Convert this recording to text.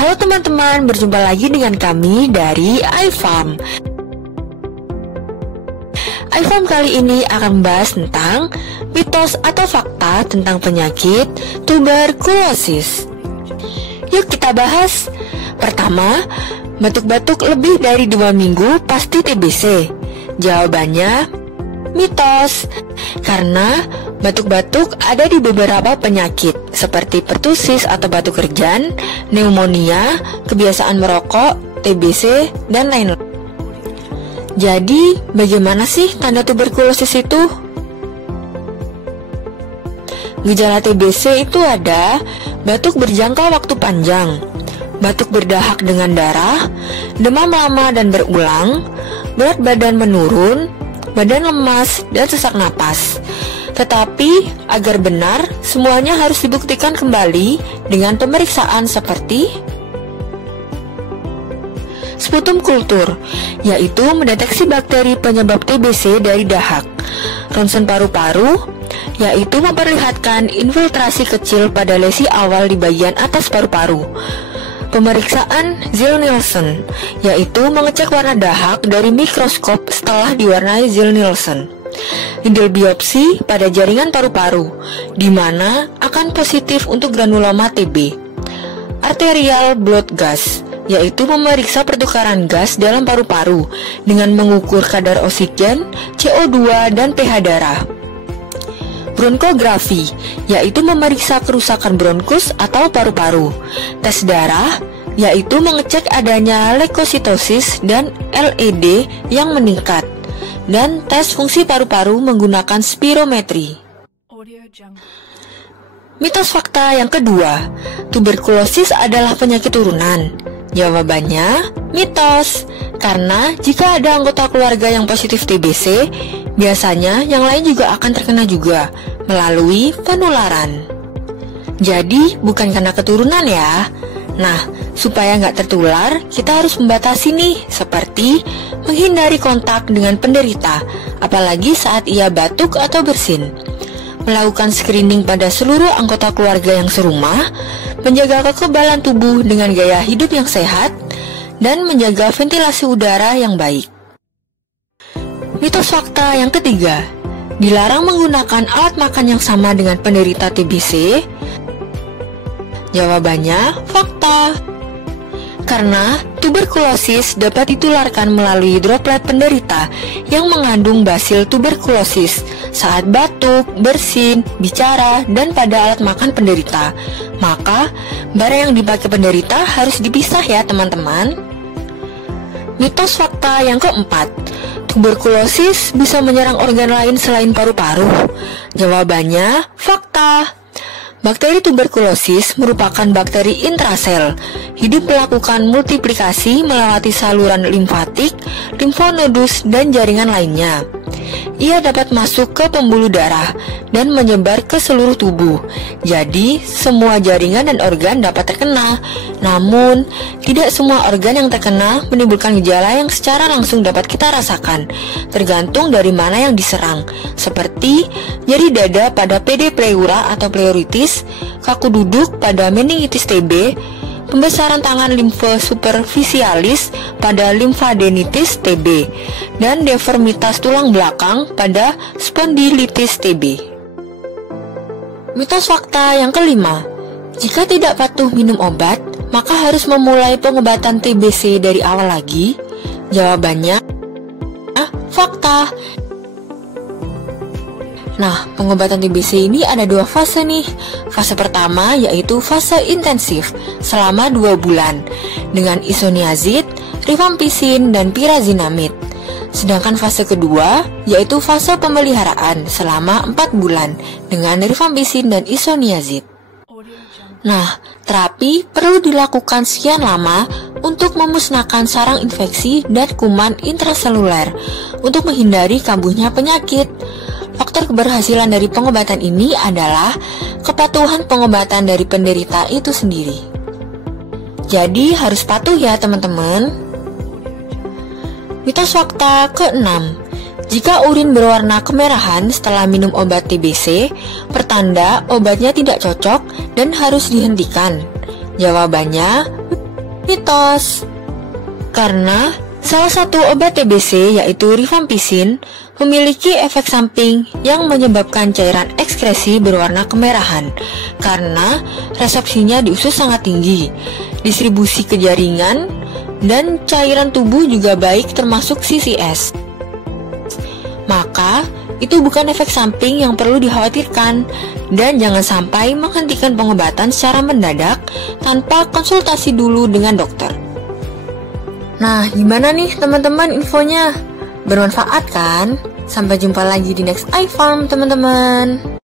Halo teman-teman, berjumpa lagi dengan kami dari iFarm. iFarm kali ini akan membahas tentang mitos atau fakta tentang penyakit tuberkulosis. Yuk kita bahas. Pertama, batuk-batuk lebih dari 2 minggu pasti TBC. Jawabannya mitos. Karena batuk-batuk ada di beberapa penyakit seperti pertusis atau batuk kerjan, pneumonia, kebiasaan merokok, TBC, dan lain-lain. Jadi, bagaimana sih tanda tuberkulosis itu? Gejala TBC itu ada batuk berjangka waktu panjang, batuk berdahak dengan darah, demam lama dan berulang, berat badan menurun, badan lemas, dan sesak napas. Tetapi, agar benar, semuanya harus dibuktikan kembali dengan pemeriksaan seperti sputum kultur, yaitu mendeteksi bakteri penyebab TBC dari dahak. Ronsen paru-paru, yaitu memperlihatkan infiltrasi kecil pada lesi awal di bagian atas paru-paru. Pemeriksaan Ziehl-Neelsen, yaitu mengecek warna dahak dari mikroskop setelah diwarnai Ziehl-Neelsen. Needle biopsi pada jaringan paru-paru, di mana akan positif untuk granuloma TB. Arterial blood gas, yaitu memeriksa pertukaran gas dalam paru-paru dengan mengukur kadar oksigen, CO2, dan pH darah. Bronkografi, yaitu memeriksa kerusakan bronkus atau paru-paru. Tes darah, yaitu mengecek adanya leukositosis dan LED yang meningkat. Dan tes fungsi paru-paru menggunakan spirometri. Mitos fakta yang kedua, tuberkulosis adalah penyakit turunan. Jawabannya mitos, karena jika ada anggota keluarga yang positif TBC, biasanya yang lain juga akan terkena juga melalui penularan. Jadi bukan karena keturunan ya. Nah, supaya nggak tertular, kita harus membatasi nih, seperti menghindari kontak dengan penderita, apalagi saat ia batuk atau bersin. Melakukan screening pada seluruh anggota keluarga yang serumah, menjaga kekebalan tubuh dengan gaya hidup yang sehat, dan menjaga ventilasi udara yang baik. Mitos fakta yang ketiga, dilarang menggunakan alat makan yang sama dengan penderita TBC. Jawabannya fakta. Karena tuberkulosis dapat ditularkan melalui droplet penderita yang mengandung basil tuberkulosis saat batuk, bersin, bicara, dan pada alat makan penderita. Maka, barang yang dipakai penderita harus dipisah ya teman-teman. Mitos fakta yang keempat, tuberkulosis bisa menyerang organ lain selain paru-paru. Jawabannya fakta. Bakteri tuberkulosis merupakan bakteri intrasel, hidup melakukan multiplikasi melewati saluran limfatik, limfonodus, dan jaringan lainnya. Ia dapat masuk ke pembuluh darah dan menyebar ke seluruh tubuh. Jadi, semua jaringan dan organ dapat terkena. Namun, tidak semua organ yang terkena menimbulkan gejala yang secara langsung dapat kita rasakan, tergantung dari mana yang diserang, seperti nyeri dada pada PD pleura atau pleuritis, kaku duduk pada meningitis TB, pembesaran tangan limfe superficialis pada limfadenitis TB, dan deformitas tulang belakang pada spondilitis TB. Mitos fakta yang kelima, jika tidak patuh minum obat, maka harus memulai pengobatan TBC dari awal lagi. Jawabannya fakta. Nah, pengobatan TBC ini ada 2 fase nih. Fase pertama yaitu fase intensif selama 2 bulan dengan isoniazid, rifampicin, dan pyrazinamid. Sedangkan fase kedua yaitu fase pemeliharaan selama 4 bulan dengan rifampicin dan isoniazid. Nah, terapi perlu dilakukan sekian lama untuk memusnahkan sarang infeksi dan kuman intraseluler untuk menghindari kambuhnya penyakit. Faktor keberhasilan dari pengobatan ini adalah kepatuhan pengobatan dari penderita itu sendiri. Jadi harus patuh ya teman-teman. Mitos fakta ke-6, jika urin berwarna kemerahan setelah minum obat TBC, pertanda obatnya tidak cocok dan harus dihentikan. Jawabannya mitos. Karena salah satu obat TBC yaitu rifampicin memiliki efek samping yang menyebabkan cairan ekskresi berwarna kemerahan karena resepsinya di usus sangat tinggi, distribusi ke jaringan, dan cairan tubuh juga baik termasuk CCS. Maka itu bukan efek samping yang perlu dikhawatirkan dan jangan sampai menghentikan pengobatan secara mendadak tanpa konsultasi dulu dengan dokter. Nah, gimana nih teman-teman infonya? Bermanfaat kan? Sampai jumpa lagi di next iFarm teman-teman.